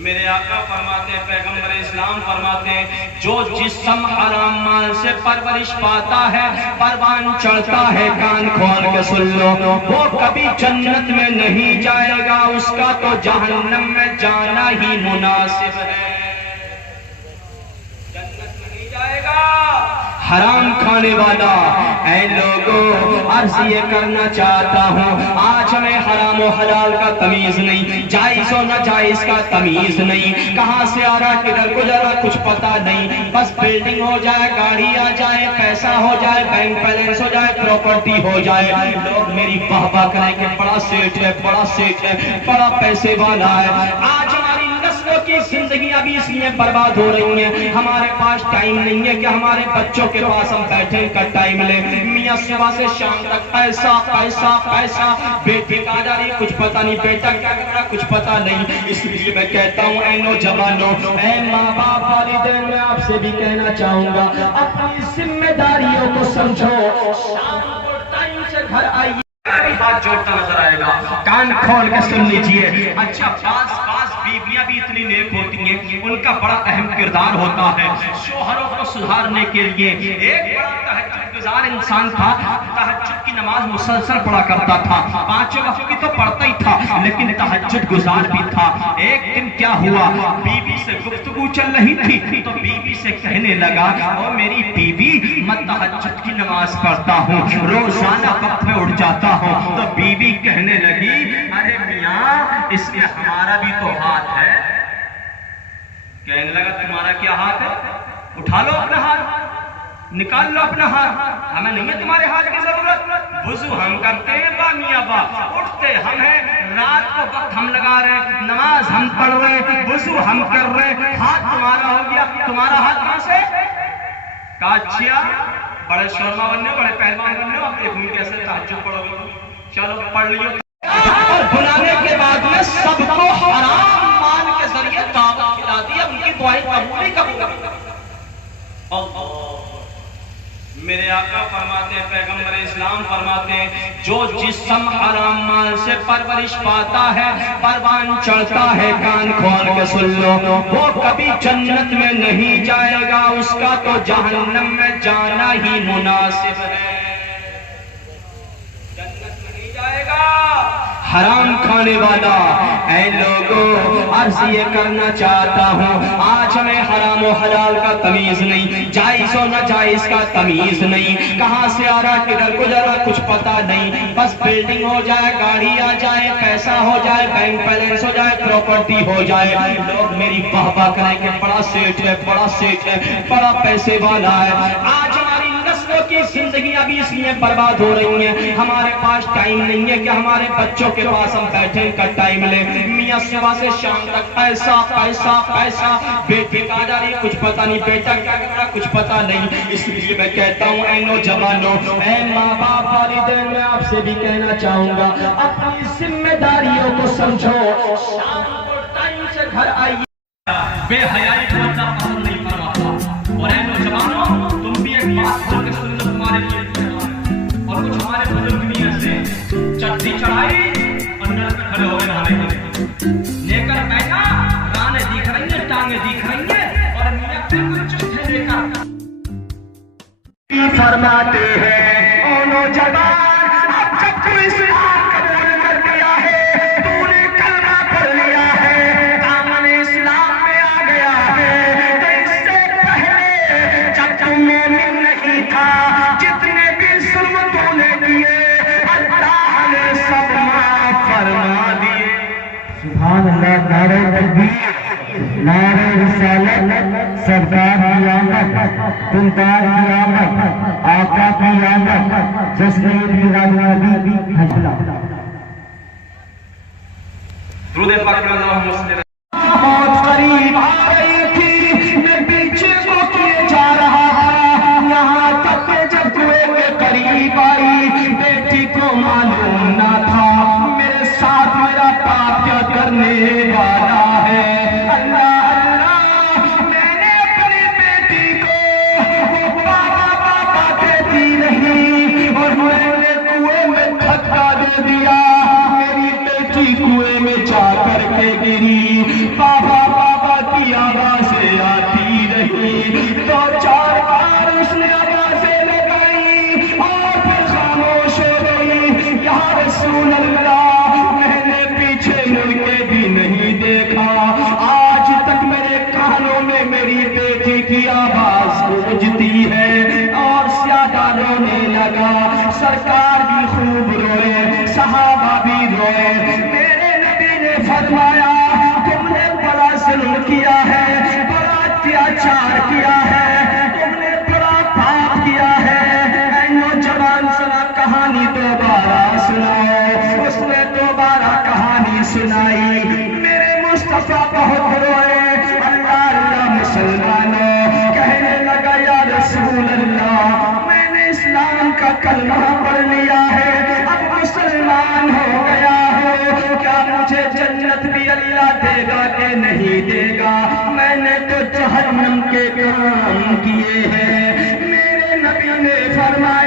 میرے آقا فرماتے ہیں، پیغمبر اسلام فرماتے ہیں، جو جسم حرام مال سے پرورش پاتا ہے، پروان چڑھتا ہے، کان کھول کے سن لو، وہ کبھی جنت میں نہیں جائے گا، اس کا تو جہنم میں جانا ہی مناسب ہے۔ جنت میں نہیں جائے گا حرام کھانے والا۔ اے لوگوں، عرض یہ کرنا چاہتا ہوں، آج ہمیں حرام و حلال کا تمیز نہیں، جائز و ناجائز کا تمیز نہیں، کہاں سے آ رہا کدھر کو جا رہا کچھ پتا نہیں، بس بلڈنگ ہو جائے، گاڑی آ جائے، پیسہ ہو جائے، بینک بیلنس ہو جائے، پراپرٹی ہو جائے، لوگ میری واہ واہ کریں کہ بڑا سیٹ ہے، بڑا سیٹ ہے، بڑا پیسے والا ہے۔ آج ہماری نسلوں کی زندگیاں بھی اس لیے برباد ہو رہی ہیں، ہمارے پاس ٹائم نہیں ہے کہ ہمارے بچوں کے پاس ہم بیٹھے کا ٹائم لیں۔ میاں صبح سے شام تک پیسہ پیسہ پیسہ، بیٹی کہاں جا رہی کچھ پتا نہیں، بیٹا کیا کر رہا کچھ پتا نہیں۔ اس لیے میں کہتا ہوں اے نوجوانوں، اے ماں باپ والدین، میں آپ سے بھی کہنا چاہوں گا، اپنی ذمہ داریوں کو سمجھو، شام کو ٹائم سے گھر آئیے۔ بات جوڑتا نظر آئے گا، کان کھول کے سن لیجئے۔ اچھا، بعض بیویاں بھی اتنی نیک ہوتی ہیں، ان کا بڑا اہم کردار ہوتا ہے شوہروں کو سدھارنے کے لیے۔ ایک بڑا تہجد گزار انسان تھا، تہجد کی نماز مسلسل پڑھا کرتا تھا، 5 وقت کی تو پڑھتا ہی تھا، لیکن تہجد گزار بھی تھا۔ ایک دن کیا ہوا، بیوی سے گفتگو چل رہی تھی تو بیوی سے کہنے لگا، او میری بیوی، میں تہجد کی نماز پڑھتا ہوں، روزانہ وقت میں اٹھ جاتا ہوں۔ تو بیوی کہنے لگی، ارے میاں، اس میں ہمارا بھی تو ہاتھ ہے۔ کہنے لگا، تمہارا کیا ہاتھ ہے؟ اٹھا لو اپنا ہاتھ، نکال لو اپنا ہاتھ، ہمیں نہیں ہے تمہارے ہاتھ کی ضرورت۔ وضو ہم کرتے ہیں با میاں با، اٹھتے ہم ہیں، رات کو وقت ہم لگا رہے ہیں، نماز ہم پڑھ رہے ہیں، وضو ہم کر رہے ہیں، ہاتھ تمہارا ہو گیا، تمہارا ہاتھ کہاں سے؟ کہا اچھا، بڑے شورما بننے ہو، بڑے پہلوان بننے ہو، اب دیکھوں کیسے تہجد پڑھو گے، چلو پڑھ لیو۔ اور بلانے کے بعد میں سب کو حرام مال کے ذریعے دعوت کھلا دی، ان کی دعائیں قبول نہیں قبول۔ میرے آقا فرماتے ہیں، پیغمبر اسلام فرماتے ہیں، جو جسم حرام مال سے پرورش پاتا ہے، پروان چڑھتا ہے، کان کھول کے سن لو، وہ کبھی جنت میں نہیں جائے گا، اس کا تو جہنم میں جانا ہی مناسب ہے۔ جنت میں نہیں جائے گا حرام کھانے والا۔ اے لوگوں، عرض یہ کرنا چاہتا ہوں، آج ہمیں حرام و حلال کا تمیز نہیں، جائز و ناجائز کا تمیز نہیں، کہاں سے آ رہا کدھر کو جا رہا کچھ پتا نہیں، بس بلڈنگ ہو جائے، گاڑی آ جائے، پیسہ ہو جائے، بینک بیلنس ہو جائے، پراپرٹی ہو جائے، لوگ میری واہ واہ کریں کہ بڑا سیٹ ہے، بڑا سیٹ ہے، بڑا پیسے والا ہے۔ آج ہماری نسلوں کی زندگیاں بھی اس لیے برباد ہو رہی ہیں، ہمارے پاس ٹائم نہیں ہے کہ ہمارے بچوں کے پاس ہم بیٹھے کا ٹائم لیں۔ میاں صبح سے شام تک پیسہ پیسہ پیسہ، بیٹی کہاں جا رہی کچھ پتا نہیں، بیٹا کیا کر رہا کچھ پتا نہیں۔ اس لیے میں کہتا ہوں اے نوجوانوں، اے ماں باپ والدین، میں آپ سے بھی کہنا چاہوں گا، اپنی ذمہ داریوں کو سمجھو، شام کو ٹائم سے گھر آئیے۔ بے حیائی کو اللہ پسند نہیں فرماتا۔ اور اے نوجوانوں، تم بھی ایک بات سن کے سن لو، تمہارے لیے اور کچھ ہمارے بزرگ بھی ایسے چٹھی چڑھائی اور نل پہ کھڑے ہو گئے نہانے کے لیے، لے کر بیٹھا، رانیں دیکھ رہی ہیں، ٹانگیں دیکھ رہی ہیں، اور میاں بالکل چٹھے لے کر فرماتے ہیں، او نوجوان، اب جب تو اسلام قبول کر لیا ہے، تو نے کلمہ پڑھ لیا ہے، دامن اسلام میں آ گیا ہے، تو اس سے پہلے جب تو مومن نہیں تھا، جتنے بھی ظلم تو نے کیے، اللہ نے سب معاف فرما دیے۔ سبحان اللہ، نعرہ تکبیر، نعرہ رسالت، سرکار کی آمد، دلدار کی آمد، آقا کی آمد، جشن میلاد النبی حجلہ۔ درود پاک پڑھو، اللہم صلی علی۔ بہت قریب آ رہی تھی، میں پیچھے کو کیے جا رہا تھا، یہاں تک کہ جب کنویں کے قریب آئی، بیٹی کو معلوم نہ تھا میرے ساتھ میرا باپ کیا کرنے والا ہے۔ اللہ اللہ، میں نے اپنی بیٹی کو بابا بابا کہتی نہیں، اور میں نے کنویں میں دھکا دے دیا، میری بیٹی کنویں میں جا کر کے گری، بابا اللہ میں نے اسلام کا کلمہ پڑھ لیا ہے، اب مسلمان ہو گیا ہوں، کیا مجھے جنت بھی اللہ دے گا کہ نہیں دے گا؟ میں نے تو جہنم کے کام کیے ہیں۔ میرے نبی نے فرمایا